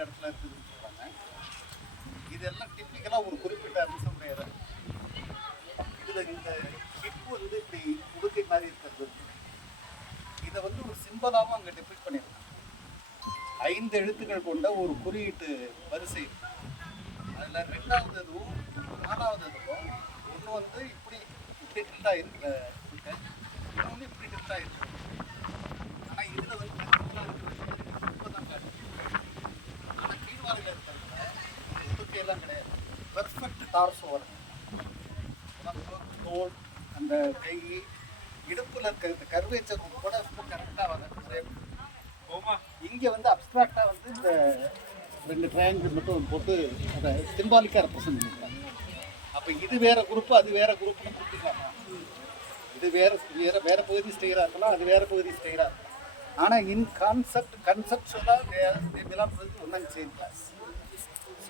இந்த இடத்துல இருக்குதுன்னு சொல்கிறாங்க. இதெல்லாம் டிப்பிக்கலாக ஒரு குறிப்பிட்ட அம்சம் கிடையாது. இதில் இந்த ஹிப் வந்து இப்படி உடுக்கை மாதிரி இருக்கிறது, இதை வந்து ஒரு சிம்பலாகவும் அங்கே டிபிக்ட் பண்ணியிருக்காங்க. 5 எழுத்துக்கள் கொண்ட ஒரு குறியீட்டு வரிசை. அதில் 2வது இதுவும் 4வது இதுவும் ஒன்று வந்து இப்படி இப்படி டில்ட் ஆகிருக்கு, இன்னொன்று இப்படி டில்ட் ஆகிருக்கு. ஆனால் இதில் வந்து தான் காட்டுது. ஆனால் கீழ்வாரில் இருக்கிறதுல உடுக்கையெல்லாம் கிடையாது. பெர்ஃபெக்ட் டார்ஸோ வரும். தோல், அந்த கை, இடுப்பில் இருக்கிற இந்த கர்வேச்சர் கூட ரொம்ப கரெக்டாக வர. இங்கே வந்து அப்ட்ராக்டாக வந்து இந்த 2 ட்ரையாங்கிள் மட்டும் போட்டு அதை சிம்பாலிக்காக ரெப்ரசன்ட் பண்ணிருக்காங்க. அப்போ இது வேற குரூப்பு, அது வேற குரூப்னு கொடுத்துருக்காங்க. இது வேற வேற வேற பகுதி ஸ்டேயராக இருக்கலாம், அது வேற பகுதி ஸ்டேயராக இருக்கலாம். ஆனால் இன் கான்செப்ட் கன்செப்டுவலாக they belong to one and same class.